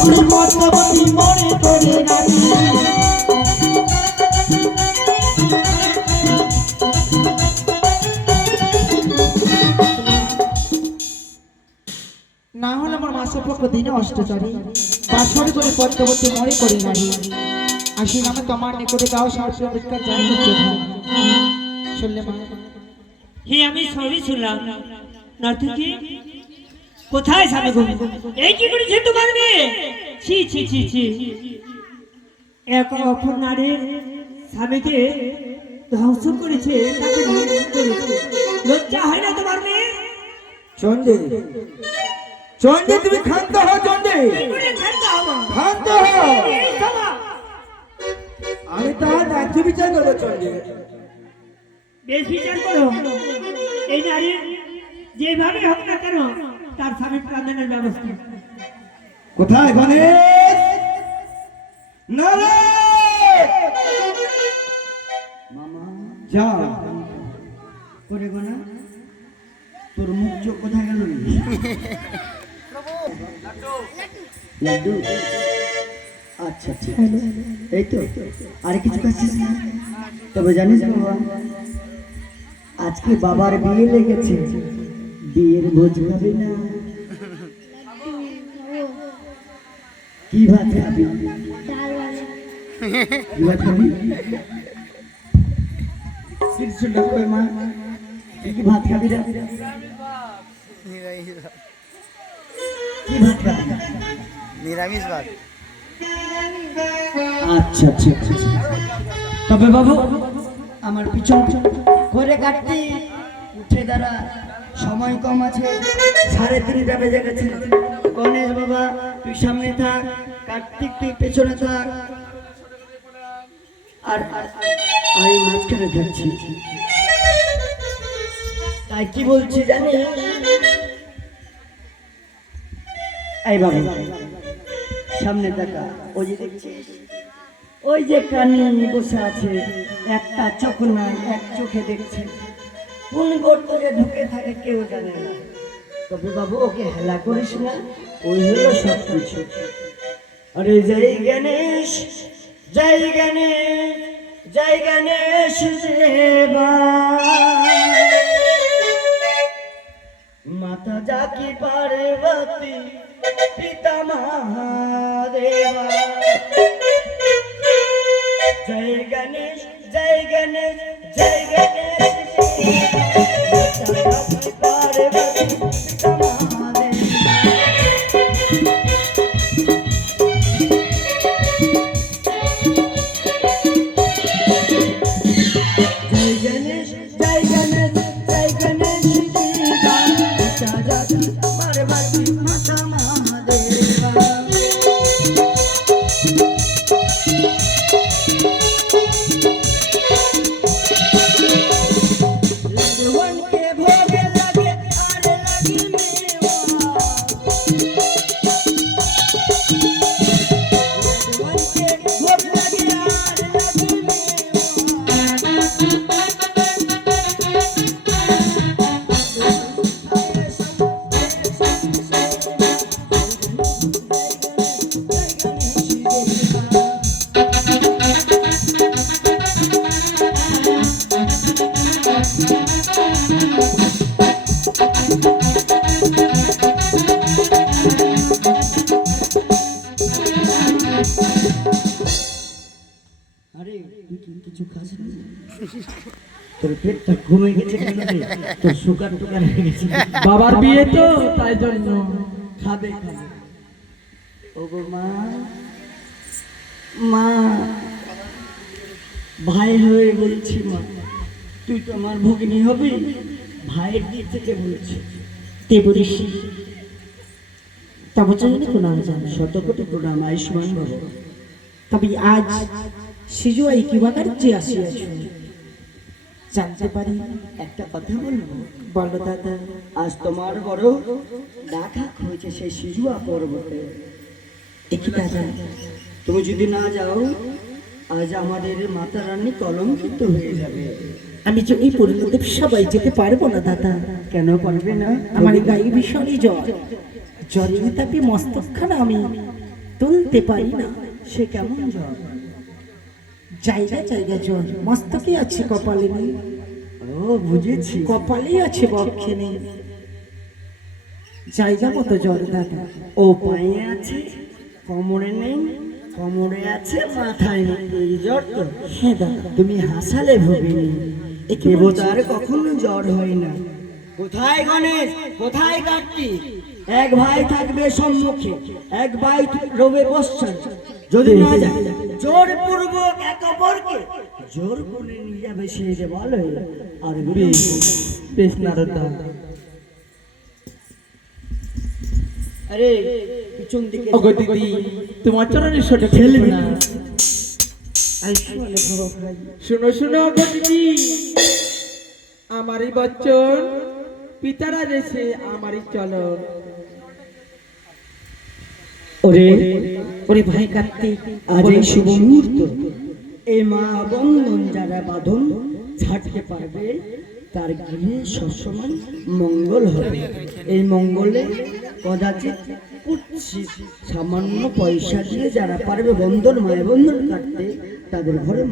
শাশুড়ি পদ্মাবতী মনে করে রানী না হলে আমার মাসপক্ষ দিনে অষ্টচারী বাসরে করে পদ্মাবতী মনে করে নারী আসি নামে তোমার নিকটে গাও শাস্ত্র ভিক্ষা যাই হচ্ছে শুনলে মা হে আমি সবই শুনলাম নর্তকী কোথায় স্বামী গো এই কি করেছে তোমার মেয়ে ছি ছি ছি ছি এক অপর নারীর স্বামীকে ধ্বংস করেছে তাকে ধ্বংস করেছে লজ্জা হয় না তোমার মেয়ে চন্ডী চন্ডী তুমি ক্ষান্ত হও চন্ডী ক্ষান্ত হও আমি তার রাজ্য বিচার করবো চন্ডী বেশ বিচার করো এই নারীর যেভাবে হোক না কেন তার স্বামী প্রাণের ব্যবস্থা কোথায় গণেশ মামা যা করে গোনা তোর মুখ চোখ কোথায় গেল লাড্ডু আচ্ছা আচ্ছা এই তো আর কিছু খাচ্ছিস না তবে জানিস বাবা আজকে বাবার বিয়ে লেগেছে বিয়ের ভোজ খাবি না কি ভাত খাবি কি ভাত খাবি মা কি ভাত খাবি রে কি ভাত খাবি নিরামিষ ভাত আচ্ছা আচ্ছা তবে বাবু আমার পিছন করে কাটতে উঠে দাঁড়া সময় কম আছে 3:30টা বেজে গেছে গণেশ বাবা তুই সামনে থাক কার্তিক তুই পেছনে থাক আর আমি মাঝখানে থাকছি তাই কি বলছি জানি এই বাবা সামনে দেখা ওই যে দেখছিস ওই যে কানি বসে আছে একটা চোখ নাই এক চোখে দেখছে কোন গর্তে ঢুকে থাকে কেউ জানে না তবে বাবু ওকে হেলা করিস না ওই হলো সব কিছু আরে জয় গণেশ জয় গণেশ জয় গণেশ দেবা মাতা জাকি পার্বতী পিতা মহাদেবা জয় গণেশ জয় গণেশ জয় গণেশ পার্বতী পিতা মহাদেবা জয় গণেশ জয় গণেশ জয় গণেশ পিতা জাকি পার্বতী মাতা মহাদেবা তোর পেটটা ঘুমে গেছে কেন রে? তোর সুগার টুগার হয়ে গেছে বাবার বিয়ে তো তাই জন্য খাবে খাবে ও গো মা মা ভাই হয়ে বলছি মা তুই তো আমার ভগিনী হবি ভাইয়ের দিক থেকে বলছি দেবঋষ তব জন্য প্রণাম জানাই শতকোটি প্রণাম আয়ুষ্মান বাবা তবে আজ সিজুয়াই কিবা কার্যে আসিয়াছ জানতে পারি একটা কথা বলবো বলো দাদা আজ তোমার বড় দেখা হয়েছে সেই সিজুয়া পর্বতে একই দাদা তুমি যদি না যাও আজ আমাদের মাতা রানী কলঙ্কিত হয়ে যাবে আমি যে এই পরিণতি সবাই যেতে পারবো না দাদা কেন পারবে না আমার গায়ে ভীষণই জ্বর জ্বরের তাপে মস্তকখানা আমি তুলতে পারি না। সে কেমন জ্বর? জায়গা জায়গা জ্বর, মস্তকে আছে কপালে নেই, ও বুঝেছি। কপালেই আছে বক্ষে নেই, জায়গা মতো জ্বর দাদা। ও পায়ে আছে, কোমরে নেই, কোমরে আছে, মাথায় নেই, এই জ্বর তো? হ্যাঁ দাদা। তুমি হাসালে ভগিনী, একে দেবতার কখনো জ্বর হয় না। কোথায় গণেশ, কোথায় কার্তিক? এক ভাই থাকবে সম্মুখে, এক ভাই রবে পশ্চাৎ। যদি না যায় জোর পূর্বক এক অপরকে জোর করে নিয়ে যাবে সেই যে বলে। আর বেশ বেশ নারদা। আরে পিছন দিকে ওগো দিদি, তোমার চরণে সোটা খেলবে না। আইসলে ভব ভাই। শুনো শুনো ওগো দিদি, আমারই বচন পিতারা দেশে আমারই চলন। ওরে ওরে ভাই কার্তিক, আজ এই শুভ মুহূর্ত, এই মা বন্ধন যারা বাঁধন ছাড়তে পারবে তার গৃহে সবসময় মঙ্গল হবে। এই মঙ্গলে কদাচিৎ কুৎসিত সামান্য পয়সা দিয়ে যারা পারবে বন্ধন মায়ের বন্ধন কাটতে, তাদের ঘরে